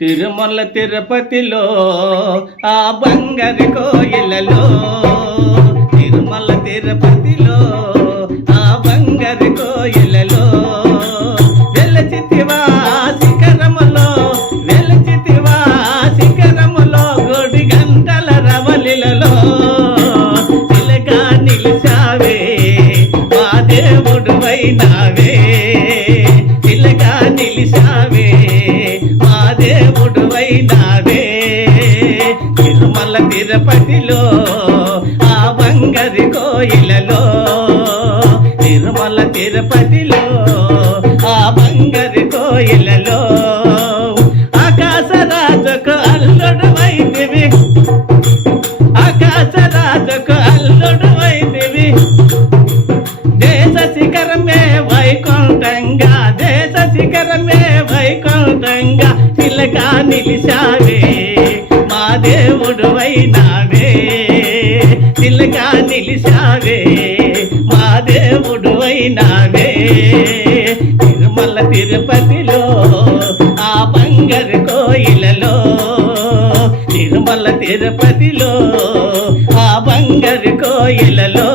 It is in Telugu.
తిరుమల తిరుపతిలో ఆ బంగారు కోయిలలో, తిరుమల తిరుపతిలో ఆ బంగారు కోయిలలో వెలచితివా శిఖరములో, వెలచితివా శిఖరములో గుడి గంటల రవలిలలో చిలకా నిలిచావే మా దేవుడు వైనావే, చిలకా నిలిచావే మా దేవుడు వైనావే. తిరుమల తిరుపతిలో ఆ బంగారు కోయిలలో, తిరుమల తిరుపతిలో ఆ బంగారు కోయిలలో ఆకాశరాజుకు అల్లుడు వైదివి, ఆకాశరాజుకు అల్లుడు వైదివి, దేశ శిఖరమే వైకుంఠంగా, దేశ శిఖరమే వైకుంఠంగా చిలకా నిలిచావే మా దేవుడు వైనావే, చిలకా నిలిచావే మా దేవుడు వైనావే. తిరుమల తిరుపతిలో ఆ బంగారు కోయిలలో, తిరుమల తిరుపతిలో ఆ బంగారు కోయిలలో